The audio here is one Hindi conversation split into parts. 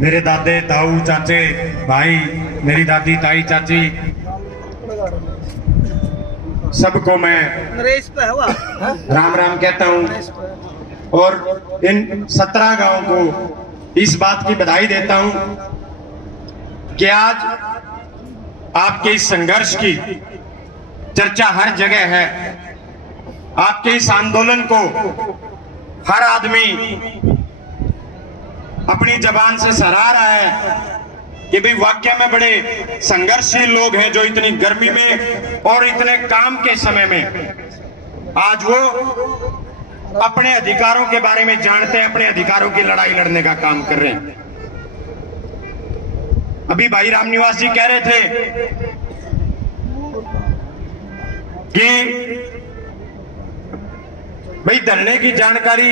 मेरे दादे ताऊ चाचे भाई, मेरी दादी ताई चाची, सबको मैं राम राम कहता हूं और इन 17 गांवों को इस बात की बधाई देता हूं कि आज आपके इस संघर्ष की चर्चा हर जगह है। आपके इस आंदोलन को हर आदमी अपनी जबान से सराह रहा है कि भाई वाकई में बड़े संघर्षशील लोग हैं जो इतनी गर्मी में और इतने काम के समय में आज वो अपने अधिकारों के बारे में जानते हैं, अपने अधिकारों की लड़ाई लड़ने का काम कर रहे हैं। अभी भाई रामनिवास जी कह रहे थे कि भाई धरने की जानकारी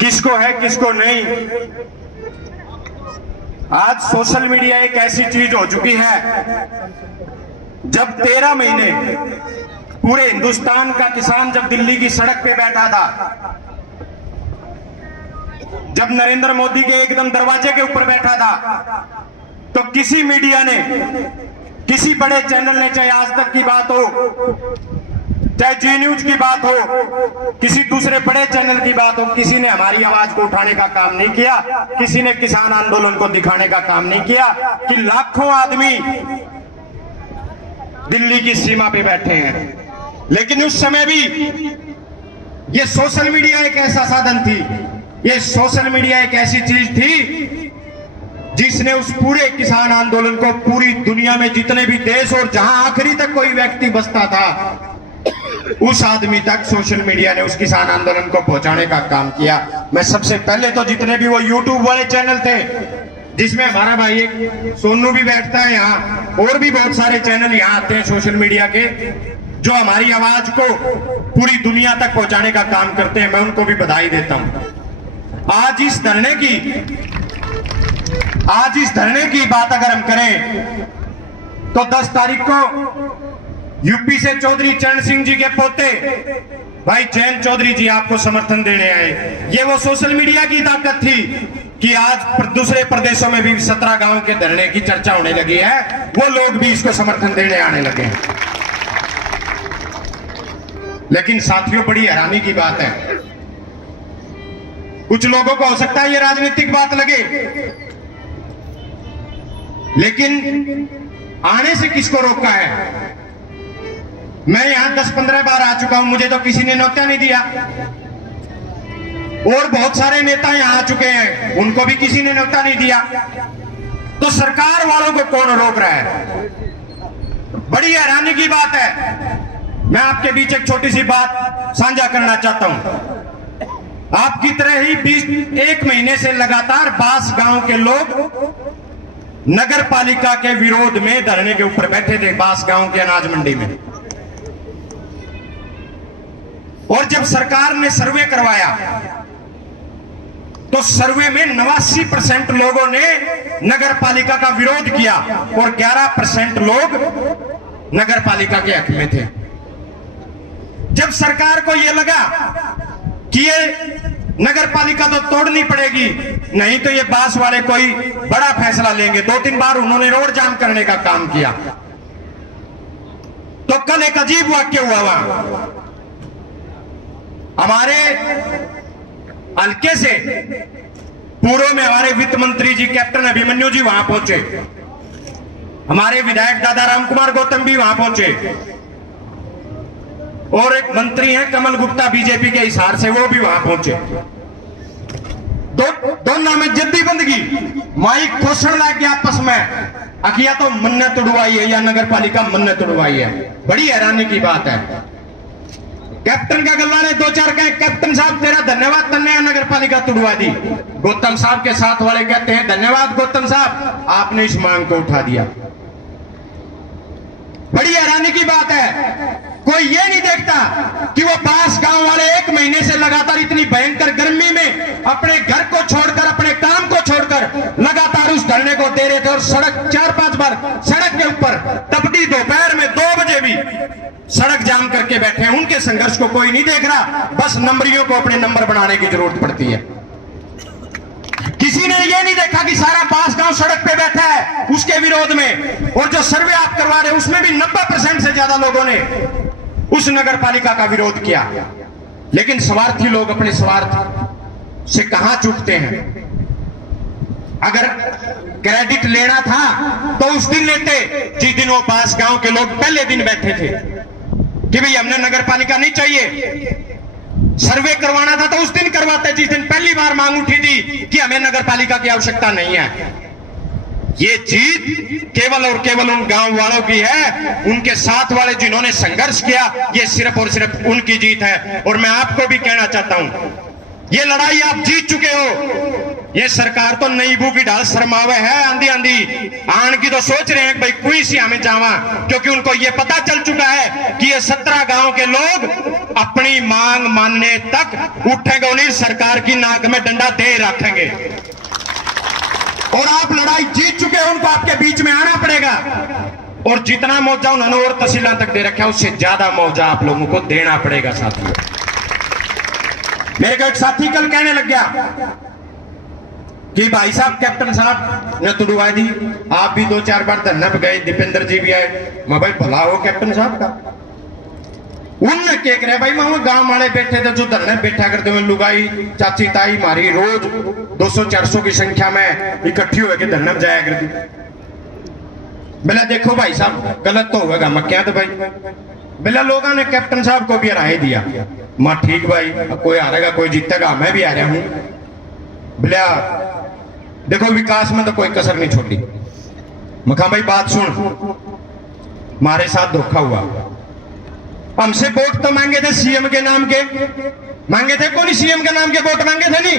किसको है किसको नहीं। आज सोशल मीडिया एक ऐसी चीज हो चुकी है, जब 13 महीने पूरे हिंदुस्तान का किसान जब दिल्ली की सड़क पे बैठा था, जब नरेंद्र मोदी के एकदम दरवाजे के ऊपर बैठा था, तो किसी मीडिया ने, किसी बड़े चैनल ने, चाहे आज तक की बात हो, चाहे जी न्यूज की बात हो, किसी दूसरे बड़े चैनल की बात हो, किसी ने हमारी आवाज को उठाने का काम नहीं किया, किसी ने किसान आंदोलन को दिखाने का काम नहीं किया कि लाखों आदमी दिल्ली की सीमा पे बैठे हैं। लेकिन उस समय भी ये सोशल मीडिया एक ऐसा साधन थी, ये सोशल मीडिया एक ऐसी चीज थी जिसने उस पूरे किसान आंदोलन को पूरी दुनिया में जितने भी देश और जहां आखिरी तक कोई व्यक्ति बसता था, उस आदमी तक सोशल मीडिया ने उस किसान आंदोलन को पहुंचाने का काम किया। मैं सबसे पहले तो जितने भी वो यूट्यूब वाले चैनल थे, जिसमें हमारा भाई एक सोनू भी बैठता है यहाँ, और भी बहुत सारे चैनल यहाँ आते हैं सोशल मीडिया के, जो हमारी आवाज को पूरी दुनिया तक पहुंचाने का काम करते हैं, मैं उनको भी बधाई देता हूं। आज इस धरने की बात अगर हम करें तो 10 तारीख को यूपी से चौधरी चरण सिंह जी के पोते भाई जयंत चौधरी जी आपको समर्थन देने आए। ये वो सोशल मीडिया की ताकत थी कि आज दूसरे प्रदेशों में भी 17 गांवों के धरने की चर्चा होने लगी है, वो लोग भी इसको समर्थन देने आने लगे हैं। लेकिन साथियों, बड़ी हैरानी की बात है, कुछ लोगों को हो सकता है ये राजनीतिक बात लगे, लेकिन आने से किसको रोका है? मैं यहां 10-15 बार आ चुका हूं, मुझे तो किसी ने न्योता नहीं दिया, और बहुत सारे नेता यहां आ चुके हैं, उनको भी किसी ने न्योता नहीं दिया। तो सरकार वालों को कौन रोक रहा है? बड़ी हैरानी की बात है। मैं आपके बीच एक छोटी सी बात साझा करना चाहता हूं। आपकी तरह ही 1 महीने से लगातार बास गांव के लोग नगर पालिका के विरोध में धरने के ऊपर बैठे थे, बास गांव के अनाज मंडी में। और जब सरकार ने सर्वे करवाया तो सर्वे में 89% लोगों ने नगर पालिका का विरोध किया और 11% लोग नगर पालिका के हक में थे। जब सरकार को यह लगा कि ये नगर पालिका तो तोड़नी पड़ेगी, नहीं तो ये बास वाले कोई बड़ा फैसला लेंगे, 2-3 बार उन्होंने रोड जाम करने का काम किया। तो कल एक अजीब वाक्य हुआ वहां, हमारे हल्के से पूर्व में हमारे वित्त मंत्री जी कैप्टन अभिमन्यु जी वहां पहुंचे, हमारे विधायक दादा रामकुमार गौतम भी वहां पहुंचे, और एक मंत्री हैं कमल गुप्ता बीजेपी के हिसार से, वो भी वहां पहुंचे। दोनों में जद्दी बंदगी, माइक घोषण लाके आपस में अकिया तो मन्नत उड़वाई है या नगर पालिका मन्नत उड़वाई है। बड़ी हैरानी की बात है। कैप्टन का गल्ला ने 2-4 कहे, कैप्टन साहब तेरा धन्यवाद, तन्ने नगर पालिका तुड़वा दी। गौतम साहब के साथ वाले कहते हैं धन्यवाद गौतम साहब, आपने इस मांग को उठा दिया। बड़ी हैरानी की बात है, कोई ये नहीं देखता कि वो बास गांव वाले 1 महीने से लगातार इतनी भयंकर गर्मी में अपने घर को छोड़कर, अपने काम को छोड़कर लगातार उस धरने को दे रहे थे, और सड़क 4-5 बार सड़क के ऊपर तपती दोपहर में 2 बजे भी सड़क जाम करके बैठे हैं। उनके के संघर्ष को कोई नहीं देख रहा, बस नंबरियों को अपने नंबर बनाने की जरूरत पड़ती है। किसी ने यह नहीं देखा कि सारा बांसगांव सड़क पे बैठा है उसके विरोध में, और जो सर्वे आप करवा रहे उसमें भी 90% से ज्यादा लोगों ने उस नगर पालिका का विरोध किया। लेकिन स्वार्थी लोग अपने स्वार्थ से कहां चूकते हैं। अगर क्रेडिट लेना था तो उस दिन लेते जिस दिन वो बांसगांव के लोग पहले दिन बैठे थे कि भाई हमने नगर पालिका नहीं चाहिए। सर्वे करवाना था तो उस दिन करवाते जिस दिन पहली बार मांग उठी थी कि हमें नगर पालिका की आवश्यकता नहीं है। ये जीत केवल और केवल उन गांव वालों की है, उनके साथ वाले जिन्होंने संघर्ष किया, ये सिर्फ और सिर्फ उनकी जीत है। और मैं आपको भी कहना चाहता हूं, ये लड़ाई आप जीत चुके हो। ये सरकार तो नींबू की ढाल शर्मावे है, आंधी आंधी आन की तो सोच रहे हैं कि भाई कोई सी हमें जावा, क्योंकि उनको ये पता चल चुका है कि ये 17 गांव के लोग अपनी मांग मानने तक उठेंगे नहीं, सरकार की नाक में डंडा दे रखेंगे। और आप लड़ाई जीत चुके हैं, उनको आपके बीच में आना पड़ेगा। और जितना मुआवजा उन्होंने और तहसीलों तक दे रखा है उससे ज्यादा मुआवजा आप लोगों को देना पड़ेगा। साथियों, मेरे को एक साथी कल कहने लग गया कि भाई साहब कैप्टन साहब ने तुड़वा दी, आप भी 2-4 बार धरने पे गए, दीपेंद्र जी भी आए। मैं भाई भला हो कैप्टन साहब का। उनने क्या करे भाई, मैं गांव वाले बैठे थे जो धरने बैठा करते हुए, लुगाई चाची ताई मारी रोज 200-400 की संख्या में इकट्ठी होकर धरने में जाया करती। बोला देखो भाई साहब गलत तो होगा, मैं क्या तो भाई बोला लोगों ने कैप्टन साहब को भी राय दिया। मैं ठीक भाई, कोई हारेगा कोई जीतेगा, मैं भी आ रहा हूं। बोला देखो विकास में तो कोई कसर नहीं छोड़ी। मैं कहा भाई बात सुन, हमारे साथ धोखा हुआ। हमसे वोट तो मांगे थे सीएम के नाम के, मांगे थे कौन सीएम के नाम के वोट मांगे थे नहीं,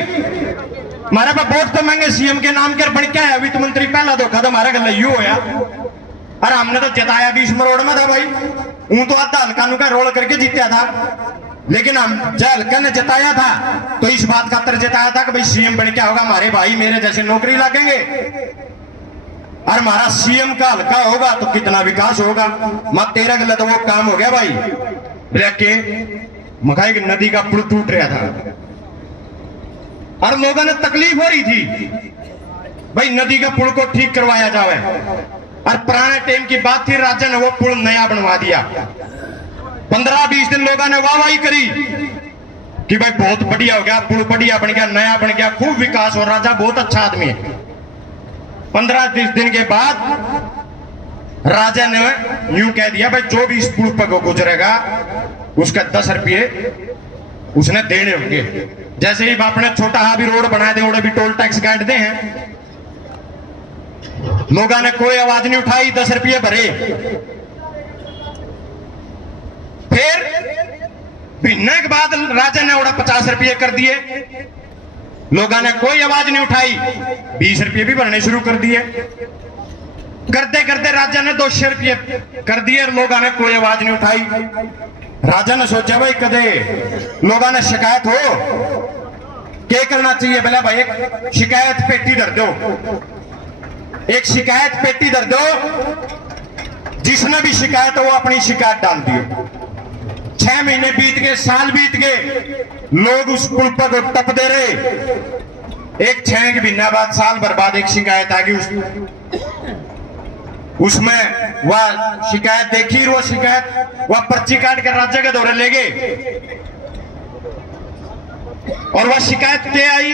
हमारे पास वोट तो मांगे सीएम के नाम के। बन क्या है वित्त मंत्री, पहला धोखा तो हमारा गला यू होया। अरे हमने तो जिताया 20 मरोड़ में था भाई, ऊं तो आधा हल्का नुका रोल करके जीता था। लेकिन हम जब हल्का ने जिताया था तो इस बात खातर जिताया था कि भाई सीएम बन क्या होगा, हमारे भाई मेरे जैसे नौकरी लगेंगे, और हमारा सीएम का हल्का होगा तो कितना विकास होगा। मत तेरा गलत तो वो काम हो गया भाई। के मकाई की नदी का पुल टूट रहा था और लोगों ने तकलीफ हो रही थी भाई नदी का पुल को ठीक करवाया जाए। और पुराने टाइम की बात थी, राज्य ने वो पुल नया बनवा दिया। 15-20 दिन लोगों ने वाहवाही करी कि भाई बहुत बढ़िया हो गया, पुल बढ़िया बन गया, नया बन गया, खूब विकास हो, राजा बहुत अच्छा आदमी है। 15-20 दिन के बाद राजा ने यूं कह दिया भाई जो भी इस पुल पर गुजरेगा उसका 10 रुपये उसने देने होंगे। जैसे ही बाप ने छोटा हा भी रोड बनाए थे, भी टोल टैक्स काट दे हैं। लोगों ने कोई आवाज नहीं उठाई, 10 रुपये भरे। फिर महीने के बाद राजा ने 50 रुपये कर दिए, लोगों ने कोई आवाज नहीं उठाई, 20 रुपये भी भरने शुरू कर दिए। करते करते राजा ने 200 रुपये कर दिए, लोगों ने कोई आवाज नहीं उठाई। राजा ने सोचा भाई कदे लोगों ने शिकायत हो, क्या करना चाहिए। बोला भाई एक शिकायत पेटी धर दो, एक शिकायत पेटी धर दो, जिसने भी शिकायत हो वो अपनी शिकायत डाल दियो। 6 महीने बीत गए, साल बीत गए, लोग उस पुल पर टप दे रहे। एक 6 महीना बाद, साल भर बाद एक शिकायत आ गई। उसमें वह शिकायत देखी, वो शिकायत वह पर्ची काट कर राज्य के दौरे ले गए। और वह शिकायत क्या आई,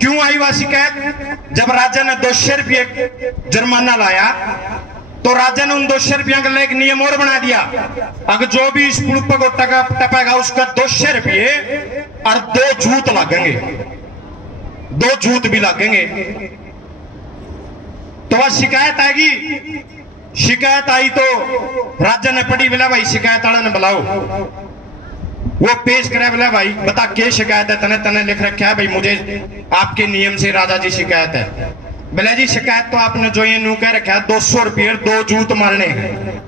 क्यों आई वह शिकायत। जब राजा ने 200 रुपये जुर्माना लाया तो राजा ने उन 200 रुपया का एक नियम और बना दिया, अगर जो भी इस पुल पर टपेगा उसका 200 रुपये और 2 जूत लगेंगे, 2 जूत भी लगेंगे। तो वह शिकायत आएगी। शिकायत आई तो राजा ने पढ़ी, बोला भाई शिकायत वाला ने बुलाओ। वो पेश करे, बोला भाई बता क्या शिकायत है, तने तने लिख रखा है भाई मुझे आपके नियम से राजा जी शिकायत है। बोला जी शिकायत तो आपने जो ये नू कह रखा है 200 रुपये 2 जूत मारने हैं।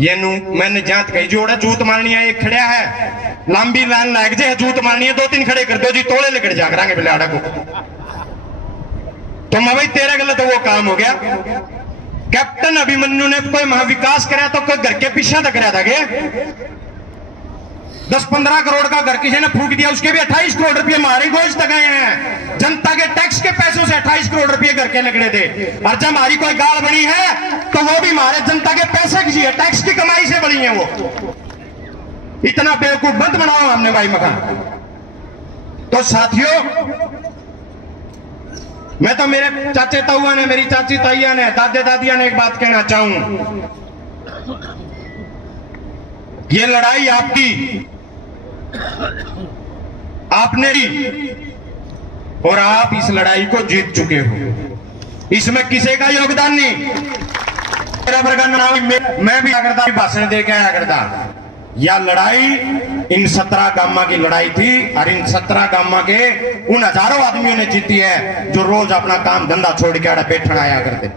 ये नू मैंने जांच कही जोड़ा जूत मारनी है, एक खड़ा है लंबी लाइन लग जाए, जूत मारनी है 2-3 खड़े कर दो जी, तोड़े लेकर जा करांगे बिलाड़ा को। तो मैं भाई तेरा गलत तो वो काम हो गया। कैप्टन अभिमन्यु ने कोई महाविकास कराया तो कोई घर के पीछे तक कराया था क्या। 10-15 करोड़ का घर किसी ने फूक दिया, उसके भी 28 करोड़ रुपए हमारे गोश्त गए हैं। जनता के टैक्स के पैसों से 28 करोड़ रुपए घर के लगने थे। और जब हमारी कोई गाल बनी है तो वो भी हमारे जनता के पैसे की है, टैक्स की कमाई से बनी है। वो इतना बेवकूफ बंद बनाओ हमने भाई मकान। तो साथियों, मैं तो मेरे चाचे ताऊआ ने, मेरी चाची ताइया ने, दादे दादिया ने एक बात कहना चाहूं, ये लड़ाई आपकी, आपने ली और आप इस लड़ाई को जीत चुके हो। इसमें किसी का योगदान नहीं। मेरा बरगना मैं भी करता, भाषण दे के आया करता। यह लड़ाई इन 17 गामा की लड़ाई थी और इन 17 गामा के उन हजारों आदमियों ने जीती है जो रोज अपना काम धंधा छोड़ के बैठन आया करते।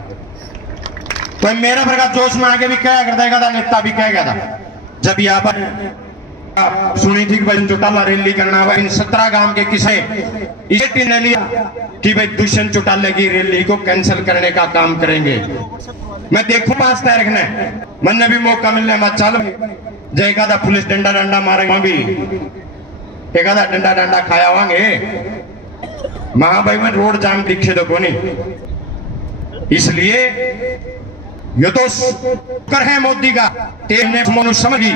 तो मेरा बरगा जोश में आके भी कहा करता था, नेता भी कह गया था जब यहाँ पर सुनी थी कि भाई चौटाला रैली करना हुआ, इन 17 गांव के किसे इसे ने लिया कि भाई दुष्यंत चौटाले की रैली को कैंसिल करने का काम करेंगे। मैं देखू 5 तारीख ने मन भी मौका मिलने मत चलो जय का पुलिस डंडा डंडा मारेंगे, भी एक आधा डंडा डंडा खाया होंगे। महा भाई में रोड जाम दिखे तो कोनी, इसलिए ये तो कर है मोदी का तेने मनुष्य समझी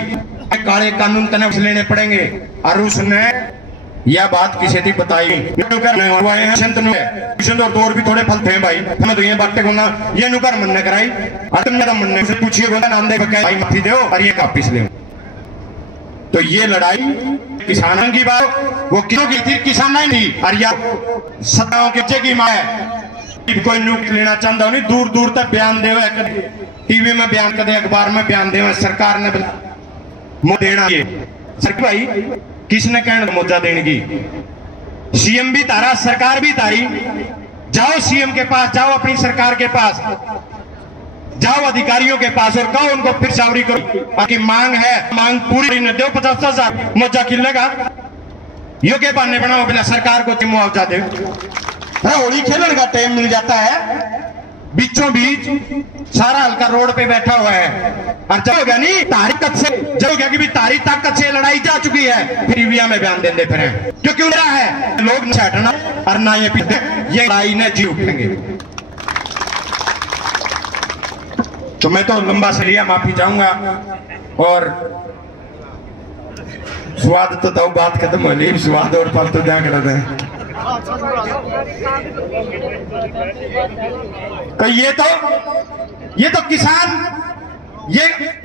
काले कानून तने लेने पड़ेंगे। और उसने यह बात किसी थी बताई और दौर भी थोड़े फल थे भाई, हमें तो ये बातें करना ये नुकर मन ने कराई। और तुमने तो मन ने पूछिए बोला नाम दे भाई माफी दो और ये वापिस ले। तो ये लड़ाई किसानों की बात वो किसों की थी, किसान नहीं। और या सत्ताओं के की माँ है, कोई न्यूज लेना चाहता नहीं, दूर दूर तक बयान दे, टीवी में बयान कर दे, अखबार में बयान दे, सरकार ने देना ये सर भाई किसने कहना मुद्दा देने की। सीएम भी तारा, सरकार भी तारी। जाओ सीएम के पास, जाओ अपनी सरकार के पास, जाओ अधिकारियों के पास और कहो उनको फिर सावरी करो। बाकी मांग है, मांग पूरी न दो 50,000 मुआवजा किलेगा, यो के बहाने बनाओ बिना सरकार को मुआवजा दे। होली खेलने का टाइम मिल जाता है, बीचों बीच सारा हल्का रोड पे बैठा हुआ है। और जब हो गया नहीं तारीख से, जब हो गया कि भी तारीख ताकत से लड़ाई जा चुकी है, फिर ईवीएम में बयान देते फिर क्यों क्यों रहा है लोग न छाटना और ना ये पीते, ये लड़ाई ने जी उठेंगे। तो मैं तो लंबा से लिया, माफी चाहूंगा। और स्वाद तो बात खत्म हो रही, स्वाद और फल तो क्या करते हैं। तो ये तो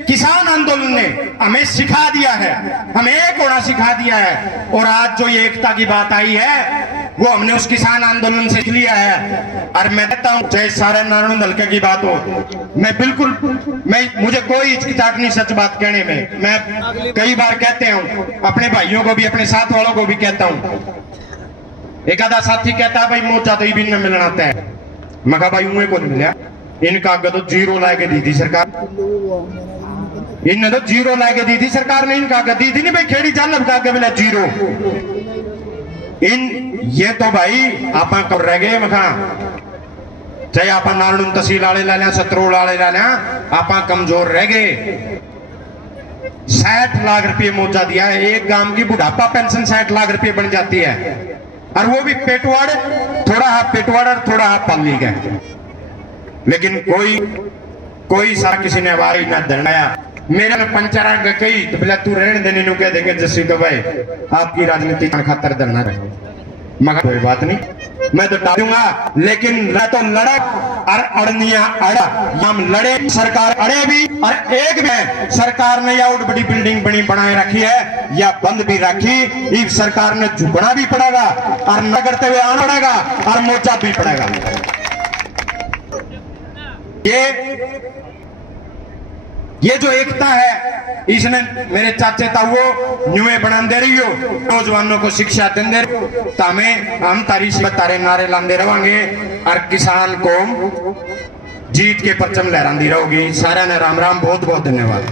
किसान आंदोलन ने हमें सिखा दिया है, हमें एक होना सिखा दिया है। और आज जो ये एकता की बात आई है वो हमने उस किसान आंदोलन से लिया है। और मैं कहता हूं चाहे सारे नारायण हल्के की बात हो, मुझे कोई हिचकिचाहट नहीं सच बात कहने में। मैं कई बार कहते हूं अपने भाइयों को भी, अपने साथ वालों को भी कहता हूं। एक आधा साथी कहता है भाई मोचा तो भी न मिलना आता है, मैं कहा भाई उन्हें को नहीं मिला, इनका आगे तो 0 ला के दी थी सरकार, इनने तो 0 ला के दी थी सरकार ने, इनका आगे दी थी नहीं भाई खेड़ी जान का आगे मिला 0। ये तो भाई आप कर रह गए मखा, चाहे आप नारायण तहसील वाले ला लिया, सतरोड़ वाले ला लिया, आप कमजोर रह गए। 60 लाख रुपये मोचा दिया है, एक गांव की बुढ़ापा पेंशन 60 लाख रुपये बन जाती है। और वो भी पेटवाड़, थोड़ा हाथ पेटवाड़ और थोड़ा हाथ पाली का। लेकिन कोई सारा किसी ने आवाज ना धरनाया। मेरे में पंचरा गई तो बोला तू रहने देने नु कह देंगे जस्सी तो भाई आपकी राजनीति का खातर धरना रहे, मगर कोई बात नहीं, मैं तो डालूंगा। लेकिन मैं तो लड़ा और अड़निया अड़ा, हम लड़े, सरकार अड़े भी। और एक में सरकार ने या बड़ी बिल्डिंग बनी बनाए रखी है या बंद भी रखी, इस सरकार ने झुकना भी पड़ेगा और न करते हुए आना पड़ेगा और मोर्चा भी पड़ेगा। ये जो एकता है इसने मेरे चाचे ताऊ न्यूए बना दे रही हो, नौजवानों को शिक्षा दे रही हो, तो हम तारी तारे नारे लांदे रहेंगे और किसान को जीत के परचम लहरांदी रहोगी। सारा ने राम राम, बहुत बहुत धन्यवाद।